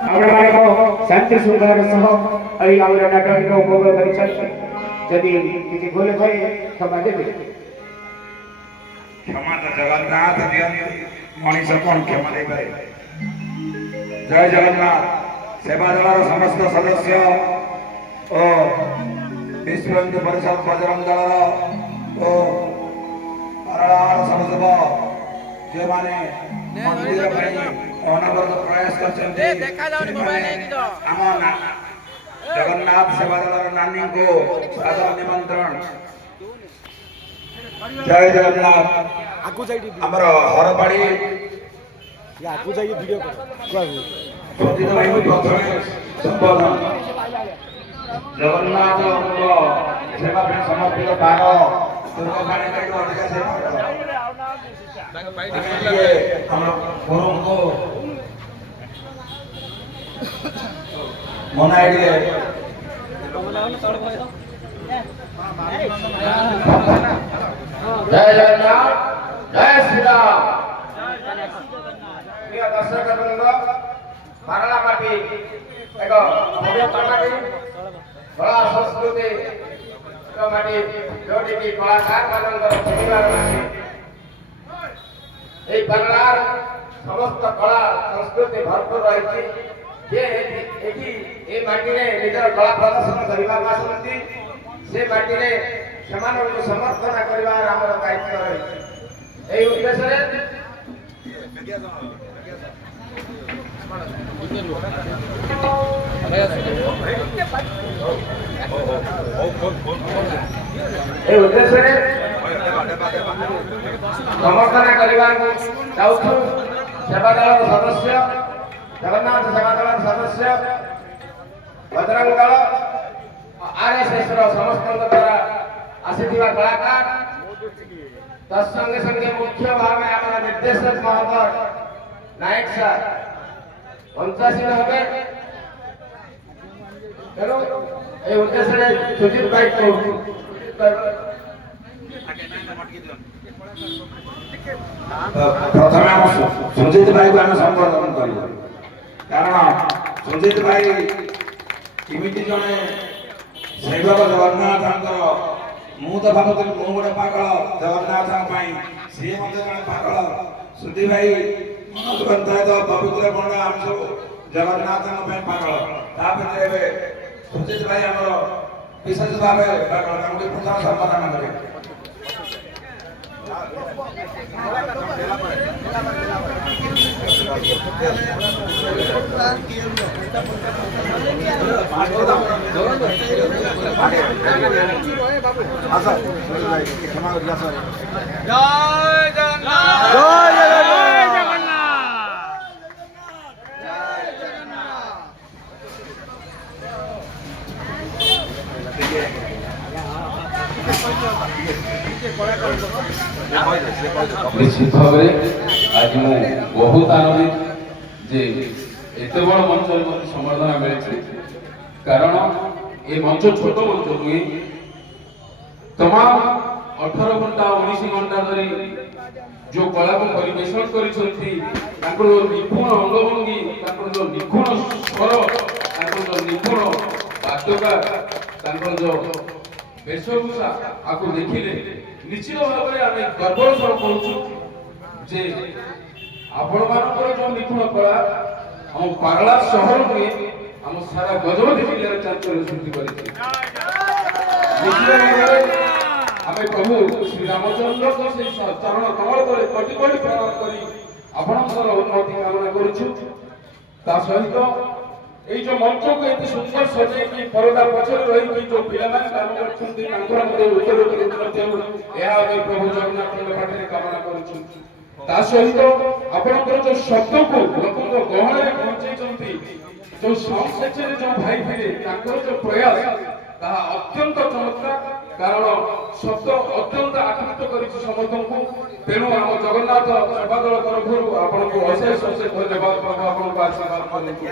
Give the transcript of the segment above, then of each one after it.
ଆପଣମାନଙ୍କ ଶାନ୍ତି ଶୃଙ୍ଖଳାର ସହ ଏଇ ଆମର ନାଟକଟିକୁ ଉପଭୋଗ କରିଛନ୍ତି। ଯଦି କିଛି ଭୁଲ କରେ କ୍ଷମା ଦେବେ। କ୍ଷମା ତ ଜଗନ୍ନାଥ ଦିଅନ୍ତି, ମଣିଷ କଣ କ୍ଷମା ଦେଇପାରେ? ଜୟ ଜଗନ୍ନାଥ। ସେବା ଦଳର ସମସ୍ତ ସଦସ୍ୟ ଓ ବିଶ୍ୱ ହିନ୍ଦୁ ପରିଷଦ ବଜରଙ୍ଗ ଦଳର ଓ ପାରଳାର ସଦସ୍ୟ ଯେଉଁମାନେ ମନ୍ଦିର ପାଇଁ ଅନବରତ ପ୍ରୟାସ କରିଛନ୍ତି, ଆମ ଜଗନ୍ନାଥ ସେବା ଦଳର ନାନୀଙ୍କୁ ସାଦର ନିମନ୍ତ୍ରଣ। ଜୟ ଜଗନ୍ନାଥ। ଆମର ହରପାଡ଼ି ସୁଜିତ ଭାଇଙ୍କୁ ପ୍ରଥମେ ସମ୍ବୋଧନ। ଜଗନ୍ନାଥଙ୍କ ସେବା ପାଇଁ ସମର୍ପିତ ବାର ଦୁର୍ଗପାଣି ଅଧିକା ସେବା ଆମ ଗୁରୁଙ୍କୁ ମନାଇ ଟିକେ ଜୟ ଜଗନ୍ନାଥ, ଜୟ ଶ୍ରୀରାମ। ପ୍ରିୟ ଦର୍ଶକ ବୃନ୍ଦ, ପାରଳା ମାଟି ଏକ ଭବ୍ୟ ମାଟି, କଳା ସଂସ୍କୃତି ମାଟି, ଯୋଉଠିକି କଳାକାର ମାନଙ୍କର ପରିବାର ମାଟି। এই বাংলার সমস্ত কলা সংস্কৃতি ভরপুর রয়েছে। যে এটি এই মাটিরে নিজের কলা প্রদর্শন করিবার আসନ୍ତି, সে মাটিরে সেମାନଙ୍କୁ সমর্থন করিবার আমার দায়িত্ব রয়েছে। এই উদ্দেশ্যে ସମର୍ଥନ କରିବାକୁ ଯାଉଛୁ। ସେବା ଦଳର ସଦସ୍ୟ, ଜଗନ୍ନାଥ ସେବା ଦଳର ସଦସ୍ୟ, ବଜରଙ୍ଗ ଦଳ, RSS ର ସମସ୍ତଙ୍କ ଦ୍ୱାରା ଆସିଥିବା କଳାକାର, ତତ୍ସଙ୍ଗେ ସଙ୍ଗେ ମୁଖ୍ୟ ଭାବେ ଆମର ନିର୍ଦ୍ଦେଶକ ମହୋଦୟ ନାୟକ ସାର୍ ପଞ୍ଚାସୀନ ହେବେ। ତେଣୁ এই ଉଦ୍ଦେଶ୍ୟରେ ସୁଜିତ ଭାଇ କହୁଛୁ। ପ୍ରଥମେ ଆମ ସୁଜିତ ଭାଇକୁ ଆମେ ସମ୍ବୋଧନ କରିବୁ, କାରଣ ସୁଜିତ ଭାଇ କେମିତି ଜଣେ ସେବକ ଜଗନ୍ନାଥଙ୍କର। ମୁଁ ତ ଭାବୁଥିଲି ମୁଁ ଗୋଟେ ପାଗଳ ଜଗନ୍ନାଥଙ୍କ ପାଇଁ, ସିଏ ମଧ୍ୟ ଜଣେ ପାଗଳ। ସୁଧି ଭାଇ ମନୋଗ୍ରନ୍ଥ ପବିତ୍ର ପଣ୍ଡା ଆମେ ସବୁ ଜଗନ୍ନାଥଙ୍କ ପାଇଁ ପାଗଳ। ତା ଭିତରେ ଏବେ ସୁଜିତ ଭାଇ ଆମର ବିଶେଷ ଭାବେ ପାଗଳ, ତାଙ୍କୁ ପ୍ରଥମ ସମ୍ବୋଧନ କରିବେ। निश्चित भाव आज मु बहुत आनंदित जे एत बड़ मंच मत संबर्धना मिली, कारण ये मंच छोट मंच नुहे। तमाम 18 घंटा 19 घंटा धरी जो कला को परिवेशन करिसेंती, ताकर निपुण अंगभंगी, ताकर जो निपुण स्वर, ताकर जो निपुण वाद्यकार, ताकर जो वेशभूषा आपको देखिले निश्चित भाव में आम गर्व सह कहूँ जे आपण मानकर जो निपुण कला हम पारला सहर में हम सारा गजपति जिले चांचल्य सृष्टि कर प्रभु श्री रामचंद्र को से चरण कमल करे कोटि कोटि प्रणाम करी आपणकर उन्नति कामना करूछु। ता सहित এই যে মঞ্চকে এত সুন্দর সজাইকি পরদা পছরে রহিকি যে পিলাମାନେ কাম করছন্তি তাଙ୍କର ମଧ୍ୟ ଉତ୍ତର ମଧ୍ୟ ଏହା ଆମେ ପ୍ରଭୁ ଜଗନ୍ନାଥଙ୍କ ପାଖରେ କାମନା କରୁଛୁ। ତା ସହିତ ଆପଣଙ୍କର ଯୋଉ ଶବ୍ଦକୁ ଲୋକଙ୍କ ଗହଣରେ ପହଞ୍ଚାଇଛନ୍ତି, ଯୋଉ ସାଉଣ୍ଡ ସେକ୍ସନରେ ଯୋଉ ଭାଇ ଥିଲେ ତାଙ୍କର ଯୋଉ ପ୍ରୟାସ ତାହା ଅତ୍ୟନ୍ତ ଚମତ୍କାର, କାରଣ ଶବ୍ଦ ଅତ୍ୟନ୍ତ ଆକୃଷ୍ଟ କରିଛି ସମସ୍ତଙ୍କୁ। ତେଣୁ ଆମ ଜଗନ୍ନାଥ ସେବା ଦଳ ତରଫରୁ ଆପଣଙ୍କୁ ଅଶେଷ ଅଶେଷ ଧନ୍ୟବାଦ, ପ୍ରଭୁ ଆପଣଙ୍କୁ ଆଶୀର୍ବାଦ କରନ୍ତୁ।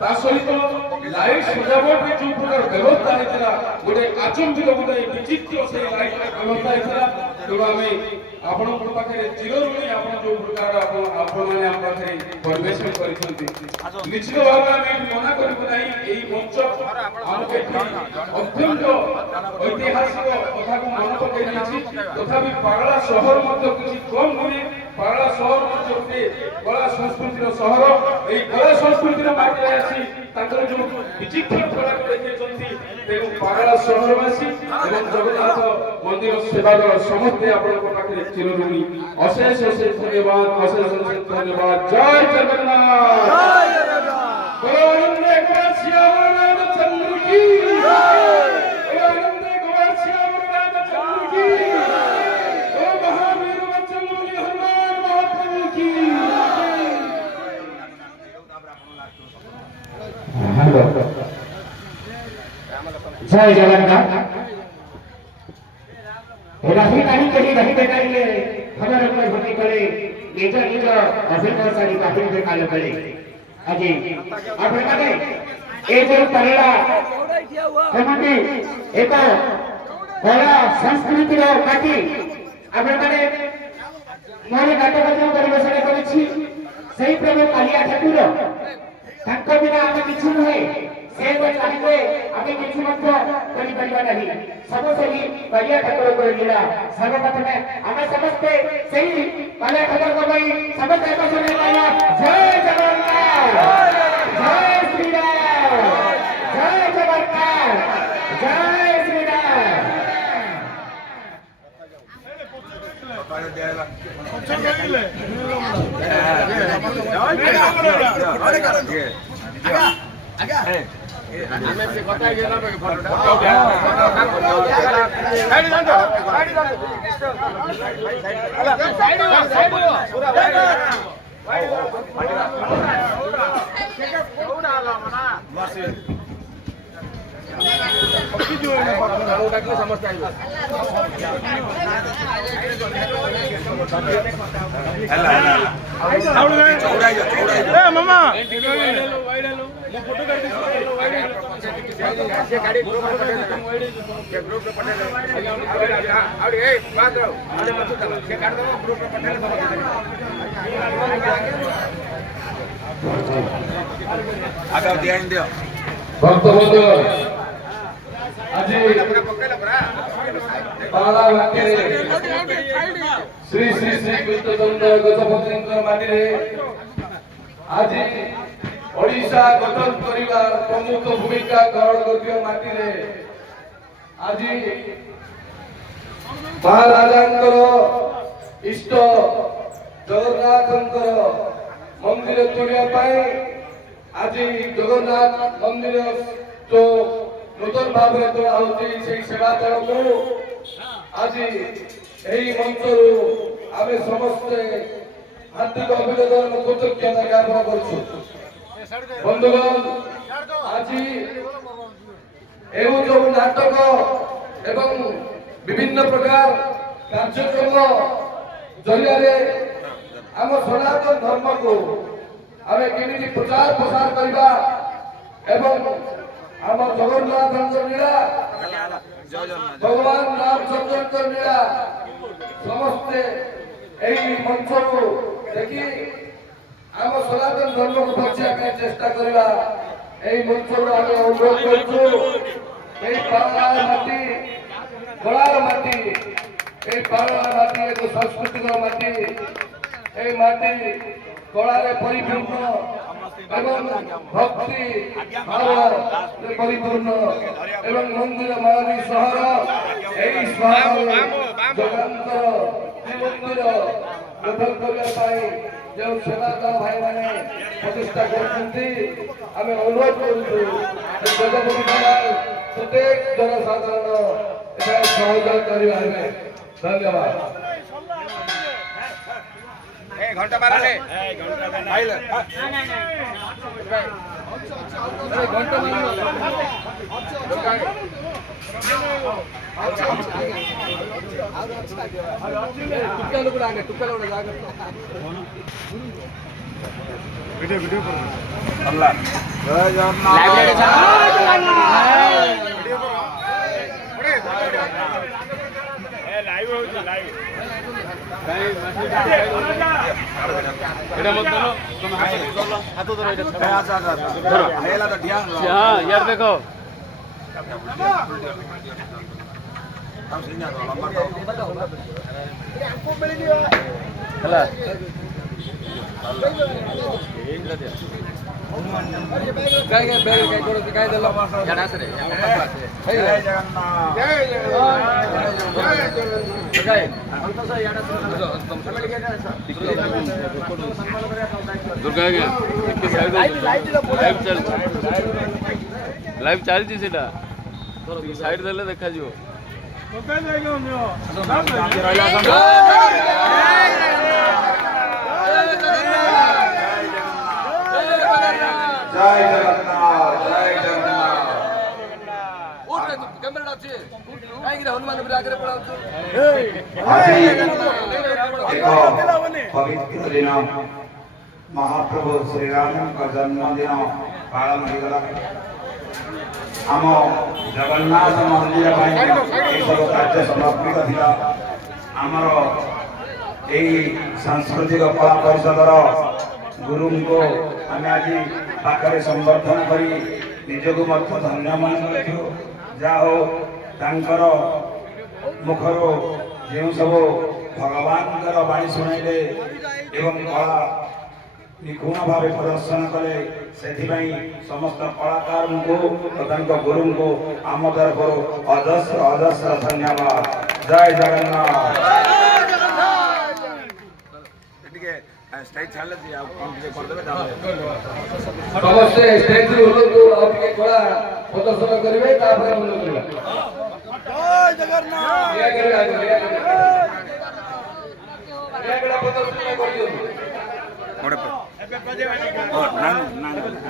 ତା ସହିତ ଲାଇଟ୍ ସଜାବଟରେ ଯୋଉ ପ୍ରକାର ବ୍ୟବସ୍ଥା ହେଇଥିଲା, ଗୋଟେ ଆଚମ୍ବିତ ଗୋଟେ ବିଚିତ୍ର ସେଇ ଲାଇଟ୍ର ବ୍ୟବସ୍ଥା ହେଇଥିଲା, ତେଣୁ ଆମେ ଆପଣଙ୍କ ପାଖରେ ଚିରଋଣୀ ଆପଣ ଯୋଉ ପ୍ରକାର ଆପଣମାନେ ଆମ ପାଖରେ ପରିବେଷଣ କରିଛନ୍ତି। ନିଶ୍ଚିତ ଭାବରେ ଆମେ ମନା କରିବୁ ନାହିଁ, ଏଇ ମଞ୍ଚ ଆମକୁ ଏଠି ଅତ୍ୟନ୍ତ ଐତିହାସିକ କଥାକୁ ମନେ ପକାଇ ଦେଇଛି। ତଥାପି ପାରଳା ସହର ମଧ୍ୟ କିଛି କମ୍ ନୁହେଁ। ପାରଳା ସହର ମଧ୍ୟ ଗୋଟେ କଳା ସଂସ୍କୃତିର ସହର। ଏଇ କଳା ସଂସ୍କୃତିର ମାଟିରେ ଆସି ତାଙ୍କର ଯୋଉ ବିଚିତ୍ର କଳାକୁ ଦେଖେଇଛନ୍ତି, ତେଣୁ ପାରଳା ସହରବାସୀ ଏବଂ ଜଗନ୍ନାଥ ମନ୍ଦିର ସେବା ଦଳ ସମସ୍ତେ ଆପଣଙ୍କ ପାଖରେ ଚିରଋଣୀ। ଅଶେଷ ଅଶେଷ ଧନ୍ୟବାଦ, ଅଶେଷ ଅଶେଷ ଧନ୍ୟବାଦ। ଜୟ ଜଗନ୍ନାଥ। बोलो आनंदे कुमार श्याम रामचंद्र की जय। बोलो आनंदे कुमार श्याम रामचंद्र की जय। ओ महावीर वचन मुनि हनुमान महाप्रभु की जय जगन्नाथ। रही नहीं कही रही बेटाइले खबर पर होती करे निज निज अभिनय सारी बाहिर देखाल करे আজি আপনাদের এই যে পারলা এমনি এক কলা সংস্কৃতির মাটি আপনাদের মনে নাটক পরিবেশন করেছি সেই প্রভু কালিয়া ঠাকুর তাঙ্ক বিনা আমি কিছু নহে ସେ ଚାହିଁଲେ ଆମେ କିଛି ମଧ୍ୟ କରିପାରିବା ନାହିଁ। ସବୁ ସେହି କାଳିଆ ଠାକୁରଙ୍କର ଲୀଳା। ସର୍ବପ୍ରଥମେ ଆମେ ସମସ୍ତେ ସେହି କାଳିଆ ଠାକୁରଙ୍କ ପାଇଁ ସମସ୍ତେ ଏକ ଶୁଣି ପାଇବା। ଜୟ ଜଗନ୍ନାଥ, ଜୟ ଶ୍ରୀରାମ, ଜୟ ଜଗନ୍ନାଥ, ଜୟ ଶ୍ରୀରାମ। ଆମେ ସେ କଥା ହେଇଗଲା ଫଟୋଟା ସମସ୍ତେ ମାମା गाड़ी ग्रुप में पटेल ये ग्रुप में पटेल और ए बात रहो अरे मत चलो ये काट दो ग्रुप में पटेल आगे ध्यान दियो भक्तबंद आज पाला वाक्य श्री श्री श्री कृष्णचंद्र गजपतिଙ୍କ ମାଟିରେ ଆଜି ओडिशा गठन करने प्रमुख भूमिका ग्रहण कर माटी आज महाराजा इष्ट जगन्नाथ मंदिर तोड़ापी आज जगन्नाथ मंदिर जो नूतन भाव में तोड़ा होती सेवा दल को आज यही मंच आम समस्ते हार्दिक अभिनंदन कृतज्ञता ज्ञापन करुँ। बंधुगण आज जो नाटक एवं विभिन्न प्रकार कार्यक्रम जरिया आम सनातन धर्म को आम केमी प्रचार प्रसार करवा एवं आम जगन्नाथ लीला भगवान रामचंद्र लीला समस्ते यही मंच को देखी आम सनातन धर्म को बचा चेष्टा करवा मंच आम अनुरोध करती कलार माटी पारला माटी एक सांस्कृतिक माटी माटी कलार परिपूर्ण एवं भक्ति भाव परिपूर्ण एवं मंदिर मानी सहर यही जगन्नाथ मंदिर गठन करने जो सेवा दल भाई मैंने प्रतिष्ठा करें अनुरोध करुपति प्रत्येक जनसाधारण सहयोग कर धन्यवाद। घंटा मारा वीडियो वीडियो अल्लाह जय जगन्नाथ लाइव এটা মত ধরো তুমি হাত ধরো এটা ধরো হ্যাঁ ইয়ার দেখো ହେଲା ଦୁର୍ଗା ଆଜ୍ଞା ଲାଇଭ୍ ଚାଲିଛି ସେଟା ସାଇଡ୍ ଦେଲେ ଦେଖାଯିବ ଜୟ ଜଗନ୍ନାଥ ଜୟ ଜଗନ୍ନାଥ ଆଜି ଏକ ପବିତ୍ର ଦିନ ମହାପ୍ରଭୁ ଶ୍ରୀରାମଙ୍କ ଜନ୍ମଦିନ ପାଳନ ହୋଇଗଲା ଆମ ଜଗନ୍ନାଥ ମନ୍ଦିର ପାଇଁ ଏସବୁ କାର୍ଯ୍ୟ ସମର୍ପିତ ଥିଲା ଆମର ଏହି ସାଂସ୍କୃତିକ କଳା ପରିଷଦର ଗୁରୁଙ୍କୁ ଆମେ ଆଜି ପାଖରେ ସମ୍ବର୍ଦ୍ଧନା କରି ନିଜକୁ ମଧ୍ୟ ଧନ୍ୟ ମନେ କରିଛୁ ଯାହା ହଉ ତାଙ୍କର ମୁଖରୁ ଯେଉଁ ସବୁ ଭଗବାନଙ୍କର ବାଣୀ ଶୁଣାଇଲେ ଏବଂ କଳା ନିଖୁଣ ଭାବେ ପ୍ରଦର୍ଶନ କଲେ ସେଥିପାଇଁ ସମସ୍ତ କଳାକାରଙ୍କୁ ଓ ତାଙ୍କ ଗୁରୁଙ୍କୁ ଆମ ତରଫରୁ ଅଜସ୍ର ଅଜସ୍ର ଧନ୍ୟବାଦ ଜୟ ଜଗନ୍ନାଥ ସମସ୍ତେ ଷ୍ଟେଜରୁ ଓହ୍ଲନ୍ତୁ ଆଉ ଟିକେ କଳା ପ୍ରଦର୍ଶନ କରିବେ ତାପରେ ଓହ୍ଲନ୍ତୁ ପ୍ରଦର୍ଶନ କରିଦିଅନ୍ତୁ